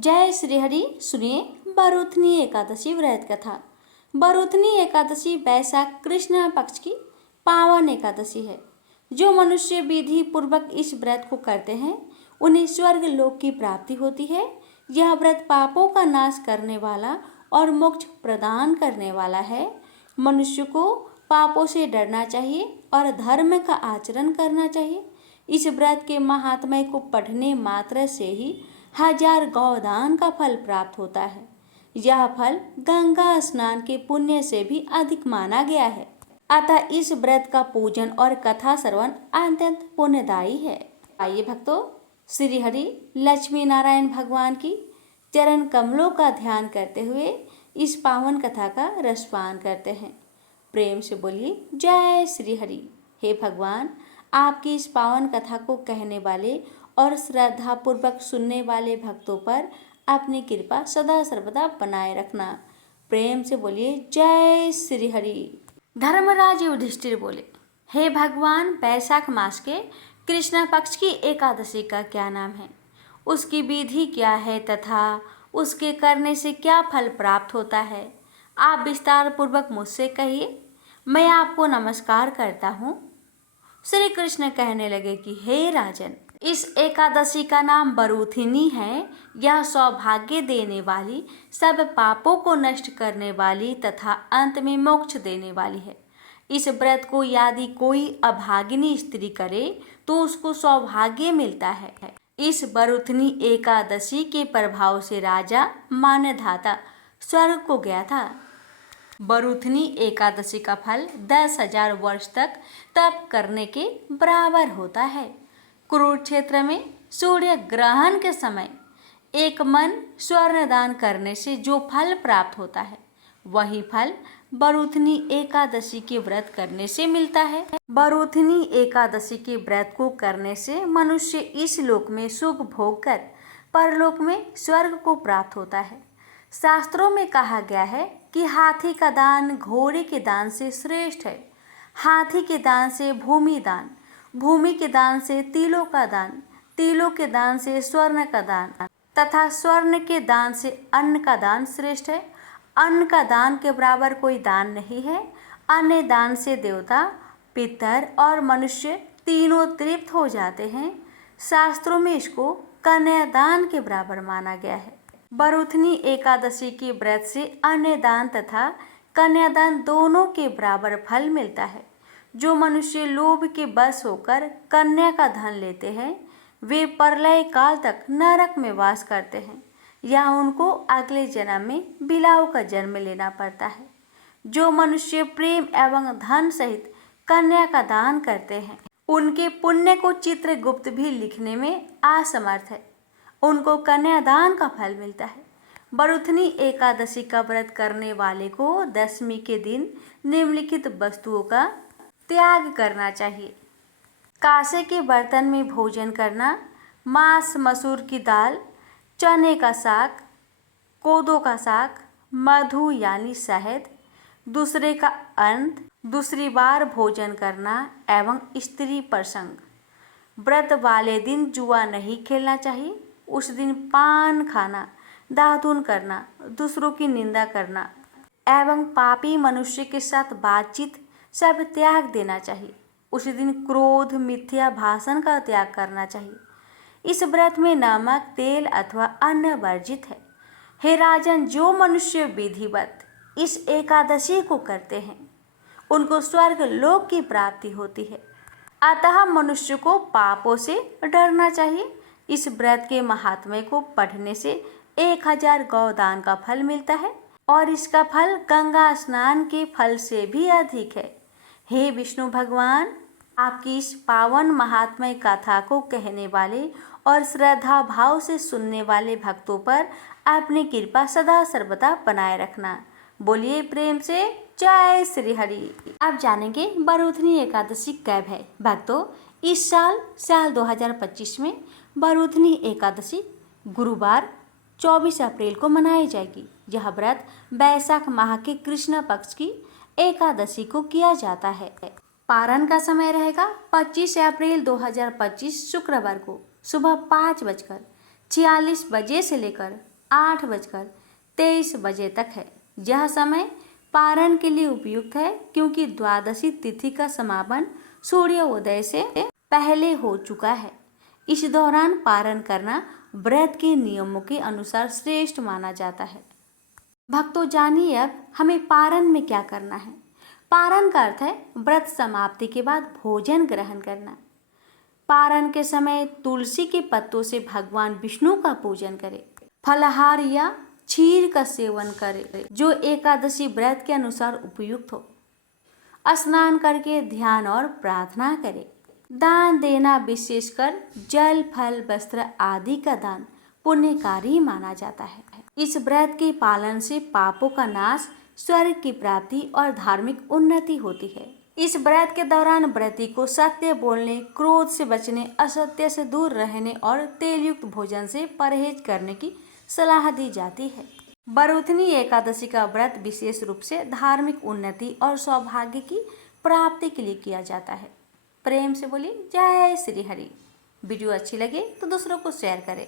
जय श्री हरि। सुनिए बरूथनी एकादशी व्रत कथा। बरूथनी एकादशी वैशाख कृष्ण पक्ष की पावन एकादशी है। जो मनुष्य विधि पूर्वक इस व्रत को करते हैं उन्हें स्वर्ग लोक की प्राप्ति होती है। यह व्रत पापों का नाश करने वाला और मोक्ष प्रदान करने वाला है। मनुष्य को पापों से डरना चाहिए और धर्म का आचरण करना चाहिए। इस व्रत के महात्म्य को पढ़ने मात्र से ही 1000 गौदान का फल प्राप्त होता है। यह फल गंगा स्नान के पुण्य से भी अधिक माना गया है। अतः इस व्रत का पूजन और कथा श्रवण अत्यंत पुण्यदायी है। आइए भक्तों, श्री हरि लक्ष्मी नारायण भगवान की चरण कमलों का ध्यान करते हुए इस पावन कथा का रसपान करते हैं। प्रेम से बोलिए जय श्री हरि। हे भगवान, आपकी इस पावन कथा को कहने वाले और श्रद्धा पूर्वक सुनने वाले भक्तों पर अपनी कृपा सदा सर्वदा बनाए रखना। प्रेम से बोलिए जय श्री हरि। धर्मराज युधिष्ठिर बोले, हे भगवान, वैशाख मास के कृष्ण पक्ष की एकादशी का क्या नाम है, उसकी विधि क्या है तथा उसके करने से क्या फल प्राप्त होता है, आप विस्तार पूर्वक मुझसे कहिए। मैं आपको नमस्कार करता हूँ। श्री कृष्ण कहने लगे कि हे राजन, इस एकादशी का नाम बरूथिनी है। यह सौभाग्य देने वाली, सब पापों को नष्ट करने वाली तथा अंत में मोक्ष देने वाली है। इस व्रत को यदि कोई अभागिनी स्त्री करे तो उसको सौभाग्य मिलता है। इस बरूथनी एकादशी के प्रभाव से राजा मान्यधाता स्वर्ग को गया था। बरूथनी एकादशी का फल 10,000 वर्ष तक तप करने के बराबर होता है। कुरुक्षेत्र में सूर्य ग्रहण के समय एक मन स्वर्ण दान करने से जो फल प्राप्त होता है, वही फल बरूथनी एकादशी के व्रत करने से मिलता है। बरूथनी एकादशी के व्रत को करने से मनुष्य इस लोक में सुख भोग कर परलोक में स्वर्ग को प्राप्त होता है। शास्त्रों में कहा गया है कि हाथी का दान घोड़े के दान से श्रेष्ठ है। हाथी के दान से भूमि दान, भूमि के दान से तिलों का दान, तिलों के दान से स्वर्ण का दान तथा स्वर्ण के दान से अन्न का दान श्रेष्ठ है। अन्न का दान के बराबर कोई दान नहीं है। अन्न दान से देवता, पितर और मनुष्य तीनों तृप्त हो जाते हैं। शास्त्रों में इसको कन्यादान के बराबर माना गया है। बरूथनी एकादशी के व्रत से अन्न दान तथा कन्यादान दोनों के बराबर फल मिलता है। जो मनुष्य लोभ के बस होकर कन्या का धन लेते हैं, वे प्रलय काल तक नरक में वास करते हैं। यहाँ उनको अगले जन्म में बिलाव का जन्म लेना पड़ता है। जो मनुष्य प्रेम एवं धन सहित कन्या का दान करते हैं, उनके पुण्य को चित्रगुप्त भी लिखने में असमर्थ है। उनको कन्यादान का फल मिलता है। बरूथनी एकादशी का व्रत करने वाले को दशमी के दिन निम्नलिखित वस्तुओं का त्याग करना चाहिए। कांसे के बर्तन में भोजन करना, मांस, मसूर की दाल, चने का साग, कोदो का साग, मधु यानी शहद, दूसरे का अन्न, दूसरी बार भोजन करना एवं स्त्री प्रसंग। व्रत वाले दिन जुआ नहीं खेलना चाहिए। उस दिन पान खाना, दातून करना, दूसरों की निंदा करना एवं पापी मनुष्य के साथ बातचीत सब त्याग देना चाहिए। उस दिन क्रोध, मिथ्या भाषण का त्याग करना चाहिए। इस व्रत में नमक, तेल अथवा अन्न वर्जित है। हे राजन, जो मनुष्य विधिवत इस एकादशी को करते हैं उनको स्वर्ग लोक की प्राप्ति होती है। अतः मनुष्य को पापों से डरना चाहिए। इस व्रत के महात्म्य को पढ़ने से 1000 गौदान का फल मिलता है और इसका फल गंगा स्नान के फल से भी अधिक है। हे विष्णु भगवान, आपकी इस पावन महात्म्य कथा को कहने वाले और श्रद्धा भाव से सुनने वाले भक्तों पर अपनी कृपा सदा सर्वदा बनाए रखना। बोलिए प्रेम से जय श्री हरि। अब जानेंगे बरूथनी एकादशी कब है। भक्तों, इस साल 2025 में बरूथनी एकादशी गुरुवार 24 अप्रैल को मनाई जाएगी। यह व्रत वैशाख माह के कृष्ण पक्ष की एकादशी को किया जाता है। पारण का समय रहेगा 25 अप्रैल 2025 शुक्रवार को सुबह 5:46 बजे से लेकर 8:23 तक है। यह समय पारण के लिए उपयुक्त है क्योंकि द्वादशी तिथि का समापन सूर्योदय से पहले हो चुका है। इस दौरान पारण करना व्रत के नियमों के अनुसार श्रेष्ठ माना जाता है। भक्तों, जानिए अब हमें पारण में क्या करना है। पारण का अर्थ है व्रत समाप्ति के बाद भोजन ग्रहण करना। पारण के समय तुलसी के पत्तों से भगवान विष्णु का पूजन करें, फलाहार या क्षीर का सेवन करें जो एकादशी व्रत के अनुसार उपयुक्त हो। स्नान करके ध्यान और प्रार्थना करें। दान देना, विशेषकर जल, फल, वस्त्र आदि का दान पुण्यकारी माना जाता है। इस व्रत के पालन से पापों का नाश, स्वर्ग की प्राप्ति और धार्मिक उन्नति होती है। इस व्रत के दौरान व्रती को सत्य बोलने, क्रोध से बचने, असत्य से दूर रहने और तेलयुक्त भोजन से परहेज करने की सलाह दी जाती है। बरूथनी एकादशी का व्रत विशेष रूप से धार्मिक उन्नति और सौभाग्य की प्राप्ति के लिए किया जाता है। प्रेम से बोलिए जय श्री हरि। वीडियो अच्छी लगे तो दूसरों को शेयर करें।